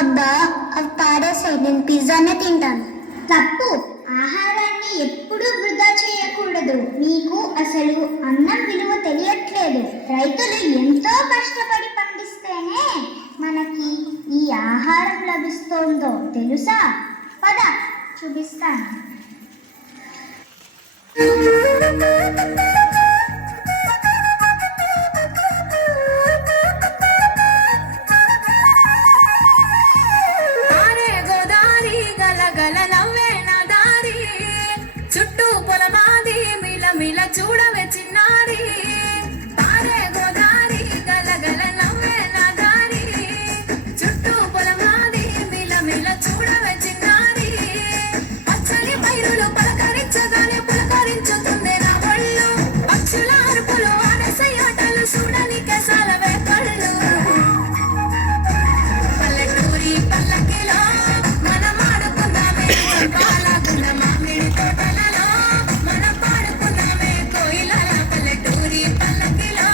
అబ్బా అవి పాడేసాయి, నేను పిజ్జానే తింటాను. తప్పు, ఆహారాన్ని ఎప్పుడూ వృధా చేయకూడదు. మీకు అసలు అన్నం విలువ తెలియట్లేదు. రైతులు ఎంతో కష్టపడి పండిస్తేనే మనకి ఈ ఆహారం లభిస్తోందో తెలుసా? పద చూపిస్తాను. చుట్టూ పొలమాది మిలమిల చూడవే చిన్నారి, పారే గోదారి గలగల నవ్వే నా దారి. చుట్టూ పొలమాది మిలమిల చూడవే చిన్నారి, పచ్చని పైరులు పలకరించగానే పులకరించుతుంది నా ఒళ్ళు. పక్షుల అరుపులు ఆడసయ్యాటలు చూడని కేసాలవే కళ్ళు. పల్లెటూరి పల్లకిలో మనం ఆడుకుందామే బాలాగున్న మామిడి తోటలలో, మనం పాడుకుందామే కోయిలల. పల్లెటూరి పల్లకిలో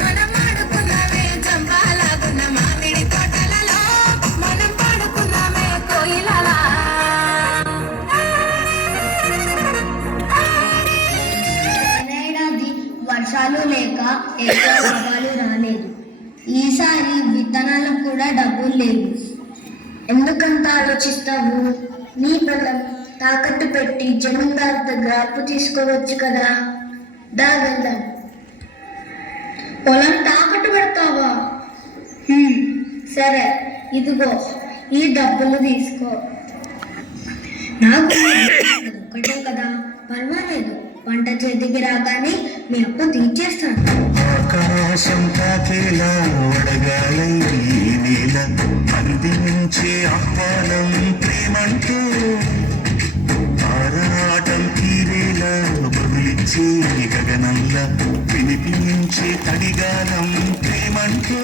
మనం ఆడుకుందామే జంబాలాగున్న మామిడి తోటలలో, మనం పాడుకుందామే కోయిలల. ఏడాది వర్షాలు లేక ఎక్కువ లాభాలు రాలేదు. ఈసారి విత్తనాలకు కూడా డబ్బులు లేవు. ఎందుకంత ఆలోచిస్తావు? నీ పొలం తాకట్టు పెట్టి జమీందారు దగ్గర అప్పు తీసుకోవచ్చు కదా. దా వెళ్దాం. పొలం తాకట్టు పెడతావా? సరే, ఇదిగో ఈ డబ్బులు తీసుకో. నాకు ఒకటే కదా, పర్వాలేదు. పంట చేతికి రాగానే మీ అప్పు తీర్చేస్తాను. ఆకాశం తాకేలా వడగాలై నేల అందించే ఆహ్వానం ప్రేమంటూ, ఆరాటం తీరేలా బదులిచ్చే గగనంలా వినిపించే తడిగానం ప్రేమంటూ,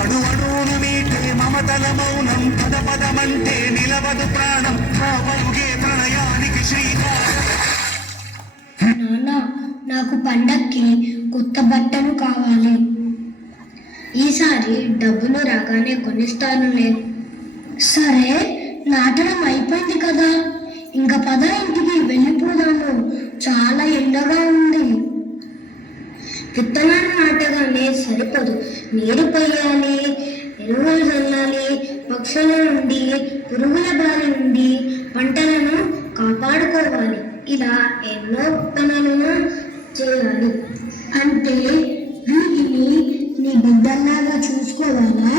అడువడును మీటే మమతల మౌనం పద పదమంటే నిలవదు ప్రాణం. ఆ వరుగే ప్రణయానికి శ్రీకారం. నాన్న, నాకు పండక్కి కొత్త బట్టలు కావాలి. ఈసారి డబ్బులు రాగానే కొనిస్తానులే. సరే, నాటడం అయిపోయింది కదా, ఇంకా పద ఇంటికి వెళ్ళిపోదాము. చాలా ఎండగా ఉంది. విత్తనాలు నాటగానే సరిపోదు, నీరు పోయాలి, ఎరువులు చల్లాలి, పక్షుల నుండి పురుగుల బారి నుండి పంటలను కాపాడుకోవాలి. ఇలా ఎన్నో పనులను చేయాలి. అంటే వీటిని నీ బిడ్డల్లాగా చూసుకోవాలా?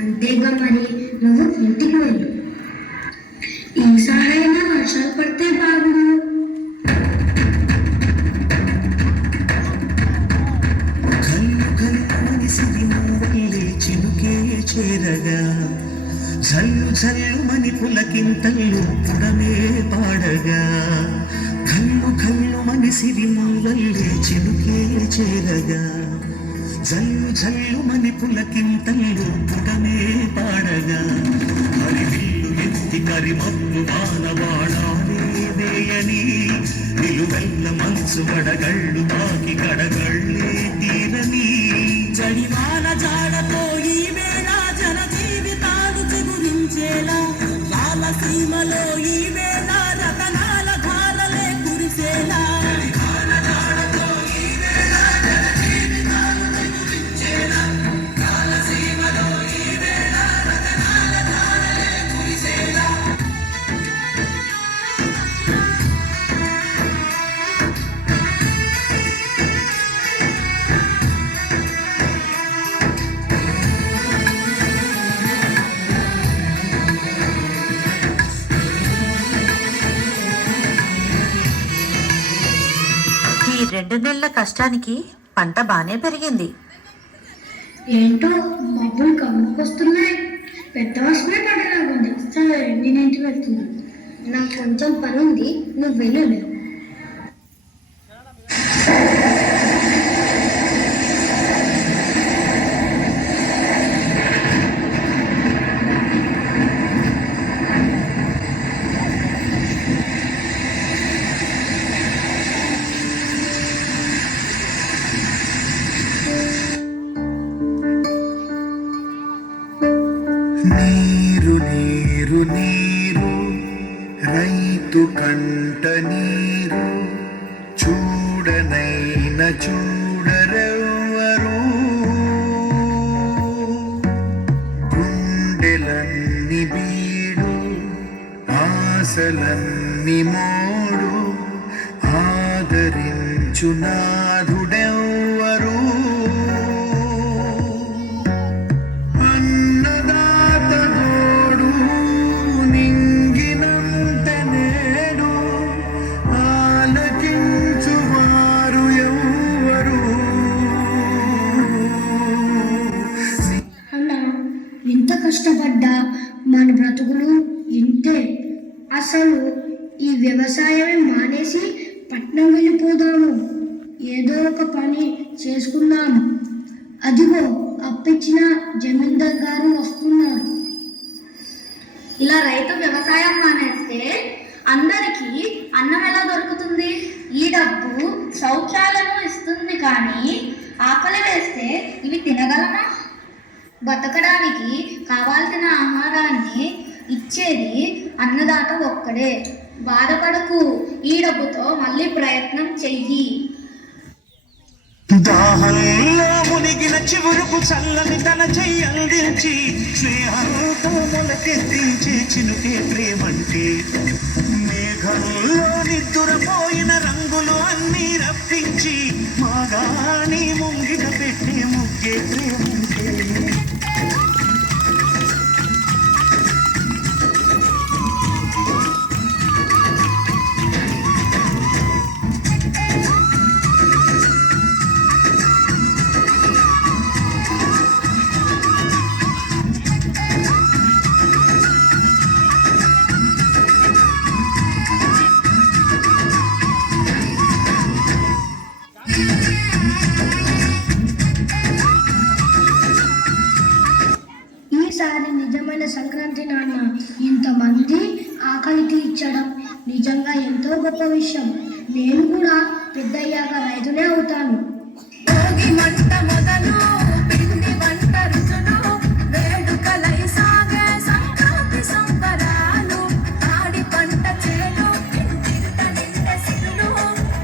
అంతేగా మరి, నువ్వు ఇంటికి వెళ్ళు. ఈసారైనా వర్షాలు పడితే బాగుండు. కళ్ళు కళ్ళు సిరిమూవల్లే చినుకే చేరగా, జల్లు జల్లుమని పులకింతల్లు పుడమే పాడగా. కళ్ళు కళ్ళు మనసిరి మూవల్లే చినుకే చేరగా, జల్లు జల్లుమని పులకింతల్లు పుడమే పాడగా. మరి విల్లు ఎత్తి కరిమప్పు వానవాడాలే వేయని, నిలువెల్ల మనసు వడగళ్ళు తాకి కడగళ్ళే తీరని. జడివాన జాడతో ఈ వేళ జన జీవితాలు చిగురించేలా, రాలసీమలో ఈ వేళ రతనాల ధారలే కురిసేలా. ఈ 2 నెలల కష్టానికి పంట బానే పెరిగింది. ఏంటో మబ్బులు కమ్ముకొస్తున్నాయి. పెద్ద వర్షమే పడేలాగుంది. సరే, నేను ఇంటికి వెళ్తున్నాను. నాకు కొంచెం పని ఉంది, నువ్వు వెళ్ళలేవు. విశ్వనాథుడెవ్వరు అన్నదాత తోడు నింగినంత నేడు ఆలకించువారు ఎవ్వరు. అన్న ఎంత కష్టపడ్డా మన బ్రతుకులు ఇంతే. అసలు ఈ వ్యవసాయమే మానేసి పట్నం వెళ్ళిపోదాము, ఏదో ఒక పని చేసుకుందాం. అదిగో అప్పిచ్చిన జమీందార్ గారు వస్తున్నారు. ఇలా రైతు వ్యవసాయం మానేస్తే అందరికీ అన్నం ఎలా దొరుకుతుంది? ఈ డబ్బు శౌచాలను ఇస్తుంది కానీ ఆకలి వేస్తే ఇవి తినగలమా? బతకడానికి కావాల్సిన ఆహారాన్ని ఇచ్చేది అన్నదాత ఒక్కడే. బాధపడకు, ఈ డబ్బుతో మళ్ళీ ప్రయత్నం చెయ్యి. దాహంలో మునిగిన చివురుకు చల్లని తన చెయ్యందించి స్నేహంతో మొలకెత్తించే చినుకే ప్రేమంటే. మేఘంలో నిద్దురపోయిన రంగులు అన్నీ రప్పించి మాగాని ముంగిట పెట్టే ముగ్గే ప్రేమంటే. ఈసారి నిజమైన సంక్రాంతి నాన్న. ఇంతమంది ఆకలి తీర్చడం నిజంగా ఎంతో గొప్ప విషయం. నేను కూడా పెద్దయ్యాక రైతునే అవుతాను. భోగి మంట మొదలు పిండి వంట రుచులు వేడుకలై సాగే సంక్రాంతి సంబరాలు. ఆడి పంట చేలు ఇంటింట నిండే సిరులు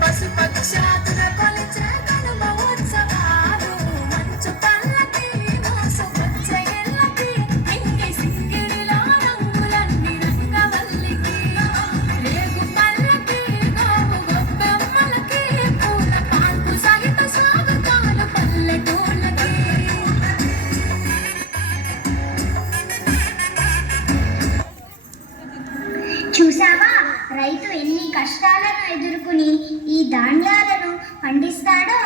పశుపక్షాతుల కొలిచే కనుమ ఉత్సవాలు. మంచు పల్లకి మోసుకొచ్చే ఇళ్ళకి ఇంగి సింగిడిలో రంగులన్నీ రంగవల్లికి. రేగు పల్లకి గోవు గొబ్బెమ్మలకి పూల పాన్పు సహిత స్వాగతాలు పల్లెటూళ్ళకి. చూసావా, రైతు ఎన్ని కష్టాలను ఎదుర్కొని ఈ ధాన్యాలను పండిస్తాడో.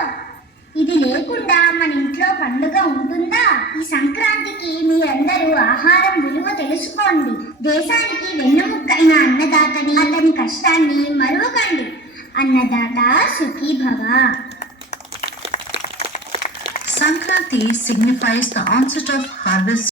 ఇది లేకుండా మన ఇంట్లో పండుగ ఉంటుందా? ఈ సంక్రాంతికి మీరందరూ ఆహారం విలువ తెలుసుకోండి. దేశానికి వెన్నెముక్కైన అన్నదాతని, అతని కష్టాన్ని మరువకండి. అన్నదాత సుఖీ భవ. Sankranti signifies the onset of harvest